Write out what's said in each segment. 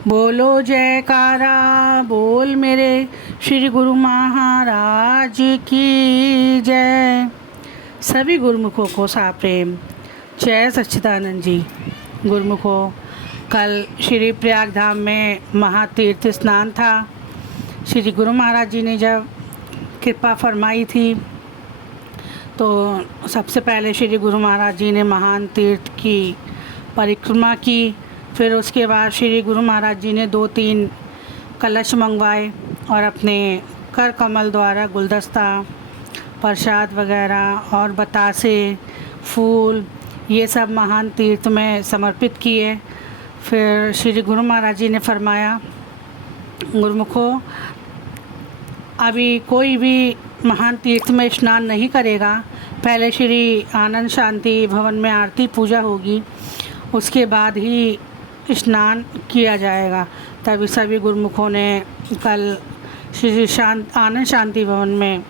बोलो जयकारा बोल मेरे श्री गुरु महाराज की जय। सभी गुरुमुखों को साप्रेम जय सच्चिदानंद जी। गुरुमुखों, कल श्री प्रयाग धाम में महातीर्थ स्नान था। श्री गुरु महाराज जी ने जब कृपा फरमाई थी तो सबसे पहले श्री गुरु महाराज जी ने महान तीर्थ की परिक्रमा की। फिर उसके बाद श्री गुरु महाराज जी ने 2-3 कलश मंगवाए और अपने कर कमल द्वारा गुलदस्ता, प्रसाद वगैरह और बतासे, फूल, ये सब महान तीर्थ में समर्पित किए। फिर श्री गुरु महाराज जी ने फरमाया, गुरुमुखों, अभी कोई भी महान तीर्थ में स्नान नहीं करेगा, पहले श्री आनंद शांति भवन में आरती पूजा होगी, उसके बाद ही स्नान किया जाएगा। तभी सभी गुरुमुखों ने कल श्री आनंद शांति भवन में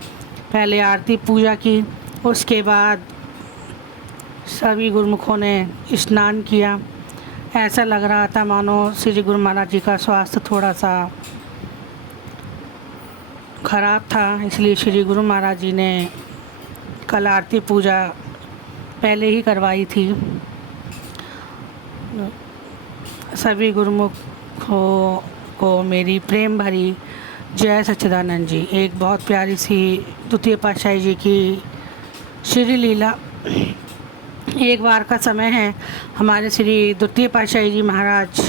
पहले आरती पूजा की। उसके बाद सभी गुरुमुखों ने स्नान किया। ऐसा लग रहा था मानो श्री गुरु महाराज जी का स्वास्थ्य थोड़ा सा खराब था, इसलिए श्री गुरु महाराज जी ने कल आरती पूजा पहले ही करवाई थी। सभी गुरुमुखों को मेरी प्रेम भरी जय सच्चिदानंद जी। एक बहुत प्यारी सी द्वितीय पातशाही जी की श्री लीला। एक बार का समय है, हमारे श्री द्वितीय पातशाही जी महाराज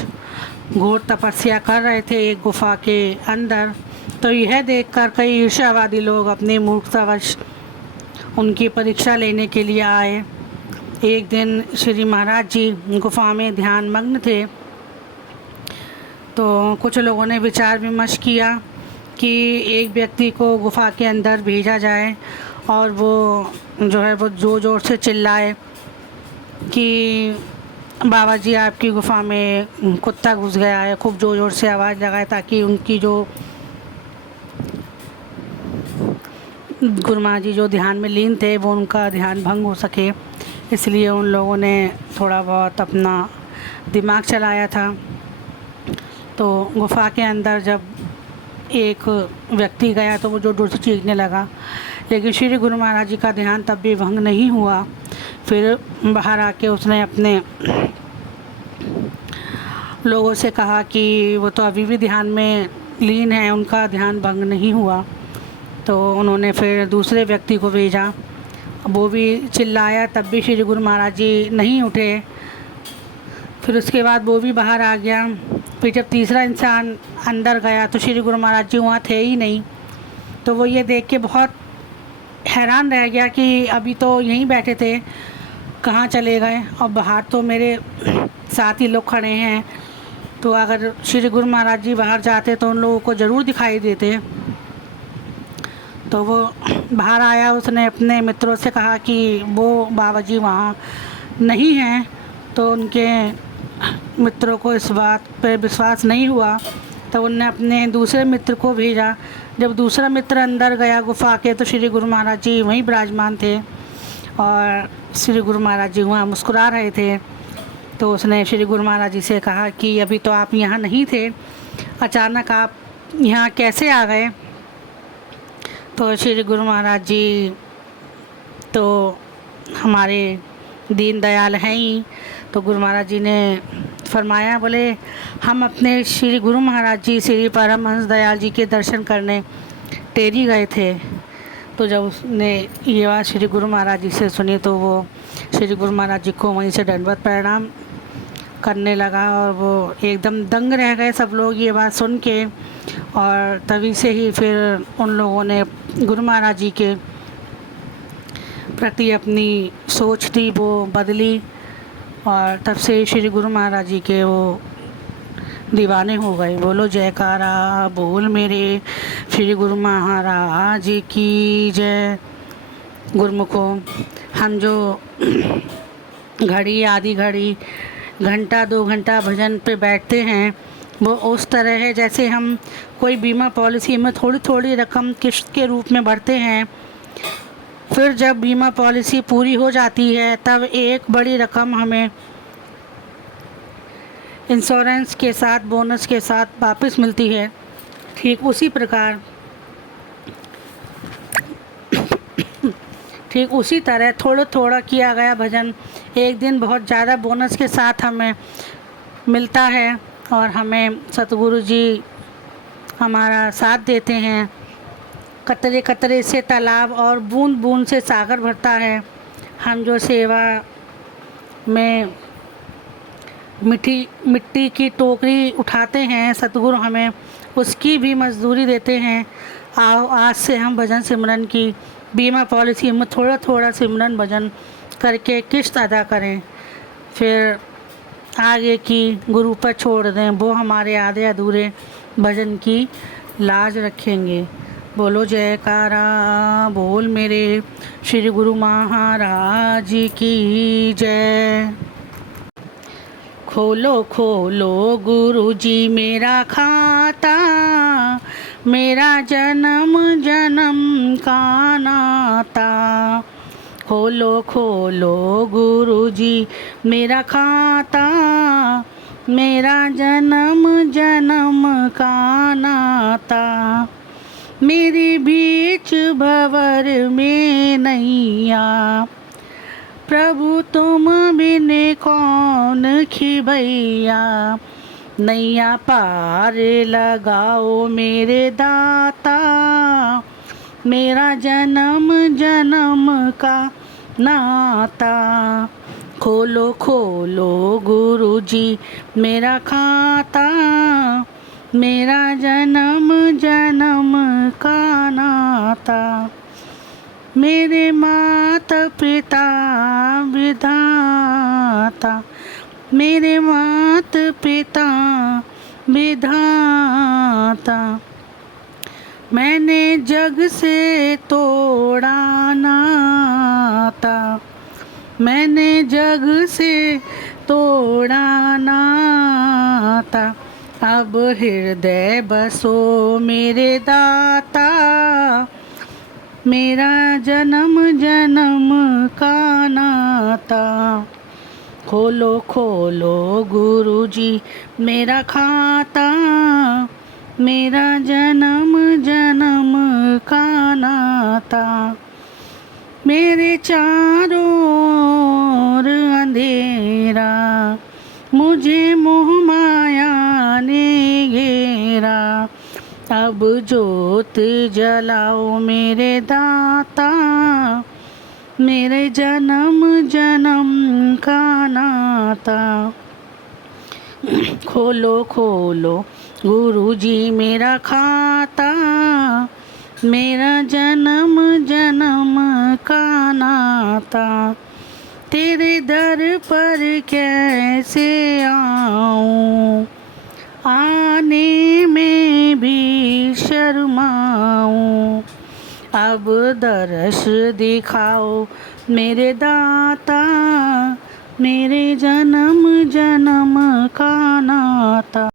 घोर तपस्या कर रहे थे एक गुफा के अंदर। तो यह देखकर कई ईर्ष्यावादी लोग अपनी मूर्खतावश उनकी परीक्षा लेने के लिए आए। एक दिन श्री महाराज जी गुफा में ध्यान मग्न थे तो कुछ लोगों ने विचार विमर्श किया कि एक व्यक्ति को गुफा के अंदर भेजा जाए और वो जो है वो ज़ोर ज़ोर से चिल्लाए कि बाबा जी, आपकी गुफा में कुत्ता घुस गया है। खूब ज़ोर ज़ोर से आवाज़ लगाए ताकि उनकी जो गुरु महाराज जी जो ध्यान में लीन थे वो उनका ध्यान भंग हो सके। इसलिए उन लोगों ने थोड़ा बहुत अपना दिमाग चलाया था। तो गुफा के अंदर जब एक व्यक्ति गया तो वो जोर जोर से चीखने लगा, लेकिन श्री गुरु महाराज जी का ध्यान तब भी भंग नहीं हुआ। फिर बाहर आके उसने अपने लोगों से कहा कि वो तो अभी भी ध्यान में लीन है, उनका ध्यान भंग नहीं हुआ। तो उन्होंने फिर दूसरे व्यक्ति को भेजा, वो भी चिल्लाया, तब भी श्री गुरु महाराज जी नहीं उठे। फिर उसके बाद वो भी बाहर आ गया। फिर जब तीसरा इंसान अंदर गया तो श्री गुरु महाराज जी वहाँ थे ही नहीं। तो वो ये देख के बहुत हैरान रह गया कि अभी तो यहीं बैठे थे, कहाँ चले गए, और बाहर तो मेरे साथ ही लोग खड़े हैं। तो अगर श्री गुरु महाराज जी बाहर जाते तो उन लोगों को ज़रूर दिखाई देते। तो वो बाहर आया, उसने अपने मित्रों से कहा कि वो बाबा जी वहाँ नहीं हैं। तो उनके मित्रों को इस बात पर विश्वास नहीं हुआ, तो उनने अपने दूसरे मित्र को भेजा। जब दूसरा मित्र अंदर गया गुफा के तो श्री गुरु महाराज जी वहीं विराजमान थे और श्री गुरु महाराज जी वहाँ मुस्कुरा रहे थे। तो उसने श्री गुरु महाराज जी से कहा कि अभी तो आप यहाँ नहीं थे, अचानक आप यहाँ कैसे आ गए? तो श्री गुरु महाराज जी तो हमारे दीन दयाल हैं ही। तो गुरु महाराज जी ने फरमाया, बोले, हम अपने श्री गुरु महाराज जी श्री परमहंस दयाल जी के दर्शन करने टेरी गए थे। तो जब उसने ये बात श्री गुरु महाराज जी से सुनी तो वो श्री गुरु महाराज जी को वहीं से दंडवत प्रणाम करने लगा और वो एकदम दंग रह गए सब लोग ये बात सुन के। और तभी से ही फिर उन लोगों ने गुरु महाराज जी के प्रति अपनी सोच थी वो बदली और तब से श्री गुरु महाराज जी के वो दीवाने हो गए। बोलो जयकारा बोल मेरे श्री गुरु महाराज की जय। गुरुमुखों, हम जो घड़ी आधी घड़ी घंटा 2 घंटा भजन पे बैठते हैं वो उस तरह है जैसे हम कोई बीमा पॉलिसी में थोड़ी थोड़ी रकम किश्त के रूप में भरते हैं। फिर जब बीमा पॉलिसी पूरी हो जाती है तब एक बड़ी रकम हमें इंश्योरेंस के साथ, बोनस के साथ वापस मिलती है, ठीक उसी प्रकार ठीक उसी तरह थोड़ा थोड़ा किया गया भजन एक दिन बहुत ज़्यादा बोनस के साथ हमें मिलता है और हमें सतगुरु जी हमारा साथ देते हैं। कतरे कतरे से तालाब और बूंद बूंद से सागर भरता है। हम जो सेवा में मिट्टी की टोकरी उठाते हैं, सतगुरु हमें उसकी भी मजदूरी देते हैं। आओ आज से हम भजन सिमरन की बीमा पॉलिसी में थोड़ा थोड़ा सिमरन भजन करके किश्त अदा करें, फिर आगे की गुरु पर छोड़ दें, वो हमारे आधे अधूरे भजन की लाज रखेंगे। बोलो जयकारा बोल मेरे श्री गुरु महाराज की जय। खोलो खोलो गुरु जी मेरा खाता, मेरा जन्म जन्म का नाता। खोलो खोलो गुरु जी मेरा खाता, मेरा जन्म जन्म का नाता। मेरे बीच भंवर में नैया, प्रभु तुम बिन कौन खिबैया। नैया पार लगाओ मेरे दाता, मेरा जन्म जन्म का नाता। खोलो खोलो गुरु जी मेरा खाता, मेरा जन्म जन्म का नाता। मेरे माता पिता विधाता, मेरे माता पिता विधाता। मैंने जग से तोड़ा नाता, मैंने जग से तोड़ा नाता। अब हृदय बसो मेरे दाता, मेरा जन्म जन्म का नाता। खोलो खोलो गुरु जी मेरा खाता, मेरा जन्म जन्म का नाता। मेरे चारों ओर अंधेरा, मुझे मोह माया ने घेरा। अब जोत जलाओ मेरे दाता, मेरे जन्म जन्म का नाता। खोलो खोलो गुरु जी मेरा खाता, मेरा जन्म जन्म का नाता। तेरे दर पर कैसे आऊं, आने में भी शर्माऊं। अब दर्श दिखाओ मेरे दाता, मेरे जन्म जन्म का नाता।